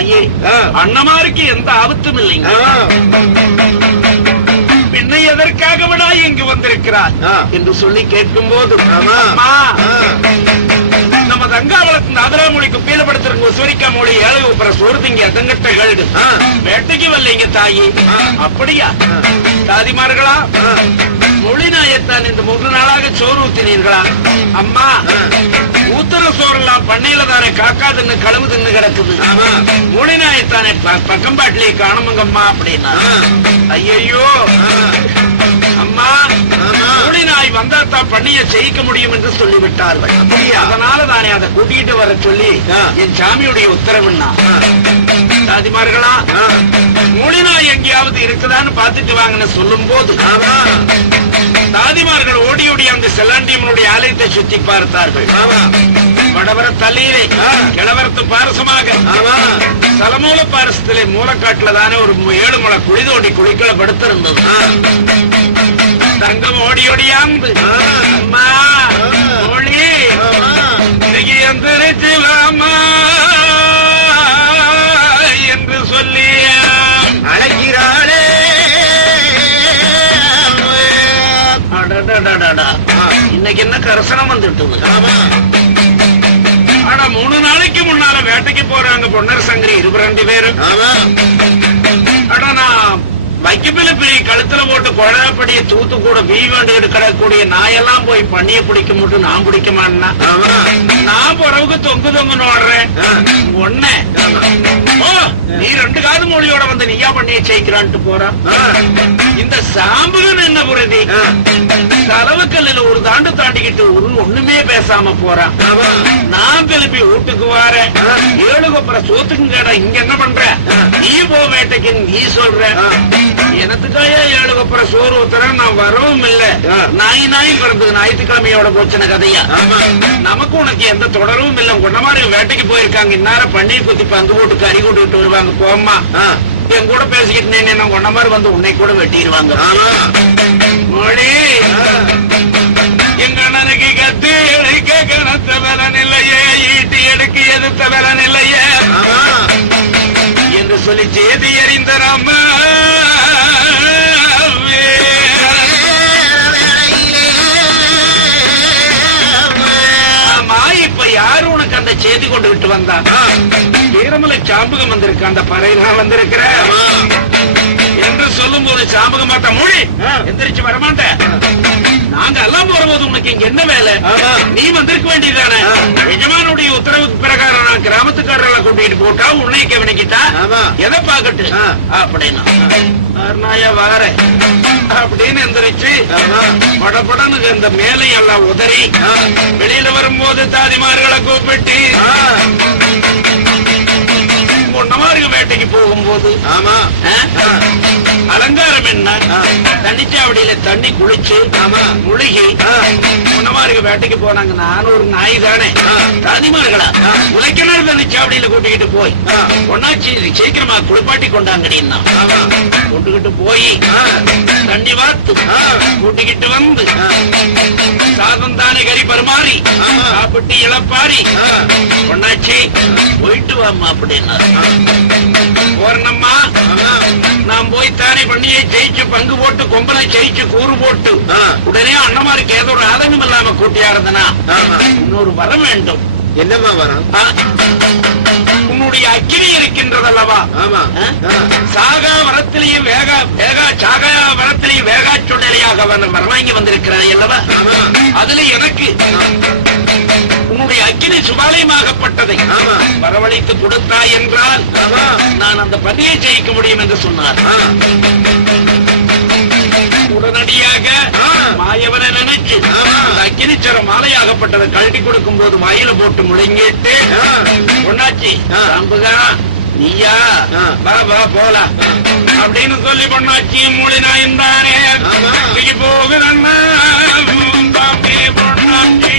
தாயே, அண்ணமாருக்கு எந்த ஆபத்தும் இல்லைங்க. பின்ன எதற்காக விடா இங்கு வந்திருக்கிறார் என்று சொல்லி கேட்கும் போது, நம்ம தங்காவளத்தின் ஆதரமொழிக்கு பீலப்படுத்திருக்க சுரிக்கா மொழி ஏழை உப்பர சோறுதிங்க தங்கட்ட கழுது வேட்டைக்கு வரலைங்க தாயி. அப்படியா தாதிமார்களா? மொழி நாயத்தான் இந்த 3 நாளாக சோறு ஊத்தினீர்களா? அம்மா, ஊத்துற சோறுலாம் பண்ணையில தானே காக்கா தின்னு களவு தின்னு கிடக்குது. மொழி நாயத்தானே பக்கம்பாட்டிலே காணுமுங்கம்மா அப்படின்னா. ஐயோ அம்மா, மொழி நாய் வந்தாத்தான் பண்ணிய ஜெயிக்க முடியும் என்று சொல்லிவிட்டார்கள். அதனால தானே அதை கூட்டிட்டு வர சொல்லி என் சாமியுடைய உத்தரவுன்னா. தாதிமார்களா, மொழி நாய் எங்கேயாவது இருக்குதான்னு பாத்துட்டு வாங்கன்னு சொல்லும் போது தாதிமார்கள் ஓடி ஓடி அந்த செல்லாண்டியம்மனுடைய ஆலயத்தை சுத்தி பார்த்தார்கள். வடவர தலையிலே கிழவரத்து பாரசமாக தலமூல பாரசத்திலே மூலக்காட்டுல தானே ஒரு 7 முளை குழி தோண்டி குளிக்கல படுத்திருந்தது. தங்கம் ஓடி ஓடியாந்து அம்மா மொழி எந்திரிச்சிலாமா என்று சொல்லி அழைக்கிறாளே. இன்னைக்கு என்ன கரசனம் வந்துட்டு. ஆனா 3 நாளைக்கு முன்னால வேட்டைக்கு போறாங்க பொன்னர் சங்கரி 22 பேரு. ஆனா நான் வைக்கப்பில பெரிய கழுத்துல போட்டு குழப்படிய தூத்து கூட வீவாண்டு கிடக்கூடிய நாயெல்லாம் போய் பண்ணிய பிடிக்க மட்டும் நான் பிடிக்க மாட்டேன்னா நான் பிறகு தொங்கு தொங்குன்னு ஓடுறேன். ஒண்ணு நீ 2 காது மொழியோட வந்து நீயா பண்ணிய ஜெயிக்கிறான்ட்டு போறான். இந்த சாம்புகன் என்ன புரிதி தலவுக்கல்ல ஒரு தாண்டு தாண்டிக்கிட்டு ஒண்ணுமே பேசாம போறான். நான் கிளப்பி வீட்டுக்கு வாரேன். 7 அப்புறம் சோத்துக்கு கேட இங்க என்ன பண்ற? நீ போ வேட்டைக்கு நீ சொல்ற. எனத்துக்காயா 7 அப்புறம் சோறு ஊத்துறேன். நான் வரவும் இல்ல. நாய் பிறந்தது ஞாயிற்றுக்கிழமையோட போச்சுன கதையா. நமக்கு உனக்கு எந்த தொடரும் இல்ல. உன்ன மாதிரி வேட்டைக்கு போயிருக்காங்க. இந்நேரம் பன்னீர் குத்தி பந்து போட்டு கறி கூட்டிட்டு வருவாங்க. போம்மா என் கூட பேசிக்கிட்டு நான் உன்ன மாதிரி வந்து உன்னை கூட வெட்டிடுவாங்க. மொழி எங்க அண்ணனுக்கு கத்து எடுக்க கணத்த பலன் இல்லையே, ஈட்டி எடுக்க எதிர்த்த பலன் இல்லையே என்று சொல்லி செய்தி அறிந்த நம்ம இப்ப யாரு உனக்கு அந்த செய்தி கொண்டு விட்டு வந்தான்? வீரமலை சாம்புகம் வந்திருக்க அந்த பறையில வந்திருக்கிற என்று சொல்லும் போது சாம்புக மாட்டா மொழி எந்திரிச்சு வரமாட்டேன். நாங்க எல்லாம் போறபோது உனக்கு இங்க என்ன வேலை? நீ வந்திருக்க வேண்டியதானே? எஜமானுடைய உத்தரவுக்கு பிரகாரம் நான் கிராமத்துக்காரர்களை கூட்டிட்டு போட்டா உன்னை கவனிக்கிட்டா எதை பாக்கட்டு அப்படின்னா நாயா வார அப்படின்னு எந்திரிச்சு படப்படனுக்கு இந்த மேலை எல்லாம் உதறி வெளியில வரும்போது தாதிமார்களை கூப்பிட்டு ஒன்னமாருக்கு வேட்டைக்கு போகும்போது அலங்காரம் என்ன தண்ணிச்சாவடியில தண்ணி குளிச்சு முழுகி ஒன்னமாருக்கு வேட்டைக்கு போனாங்க. நானும் ஒரு நாய் தானே. தாதிமார்களா உழைக்கிணறு தண்ணிச்சாவடியில கூட்டிக்கிட்டு போய் ஒன்னாச்சி சீக்கிரமா குளிப்பாட்டி கொண்டாங்கடின்னா கூட்டுக்கிட்டு போய் தண்ணி வாத்து கூட்டிக்கிட்டு வந்து சாதம் தானே கறி பருமாறி சாப்பிட்டு இழப்பாரி ஒன்னாச்சி போயிட்டு வாமா அப்படின்னா போறனம்மா. நான் போய் தானே பண்ணியை ஜெயிச்சு பங்கு போட்டு கொம்பனை ஜெயிச்சு கூறு போட்டு உடனே அண்ணமாருக்கு ஏதோ ஒரு ஆதங்கம் இல்லாம கூட்டியாடுதுன்னா இன்னொரு வரம் வேண்டும். என்னமா வரம்? உன்னுடைய அக்கினி இருக்கின்றதல்லவா? சாகா வரத்திலேயும் சாகா வரத்திலேயும் வேகா சுடலையாக வரவாங்கி வந்திருக்கிறார் அல்லவா? அதுல எனக்கு உன்னுடைய அக்கினி சுபாலயமாகப்பட்டதை வரவழைத்து கொடுத்தாய் என்றால் நான் அந்த பதியை ஜெயிக்க முடியும் என்று சொன்னார். உடனடியாக மாயவனை நினைச்சு அக்கினிச்சர மாலையாகப்பட்டதை கழட்டி கொடுக்கும் போது வாயில போட்டு முழங்கிட்டு பொன்னாச்சி சாம்புகா நீயா வா போலாம் அப்படின்னு சொல்லி பொன்னாச்சி மூலினாயும் தானே போகுதண்ணா பொன்னாச்சி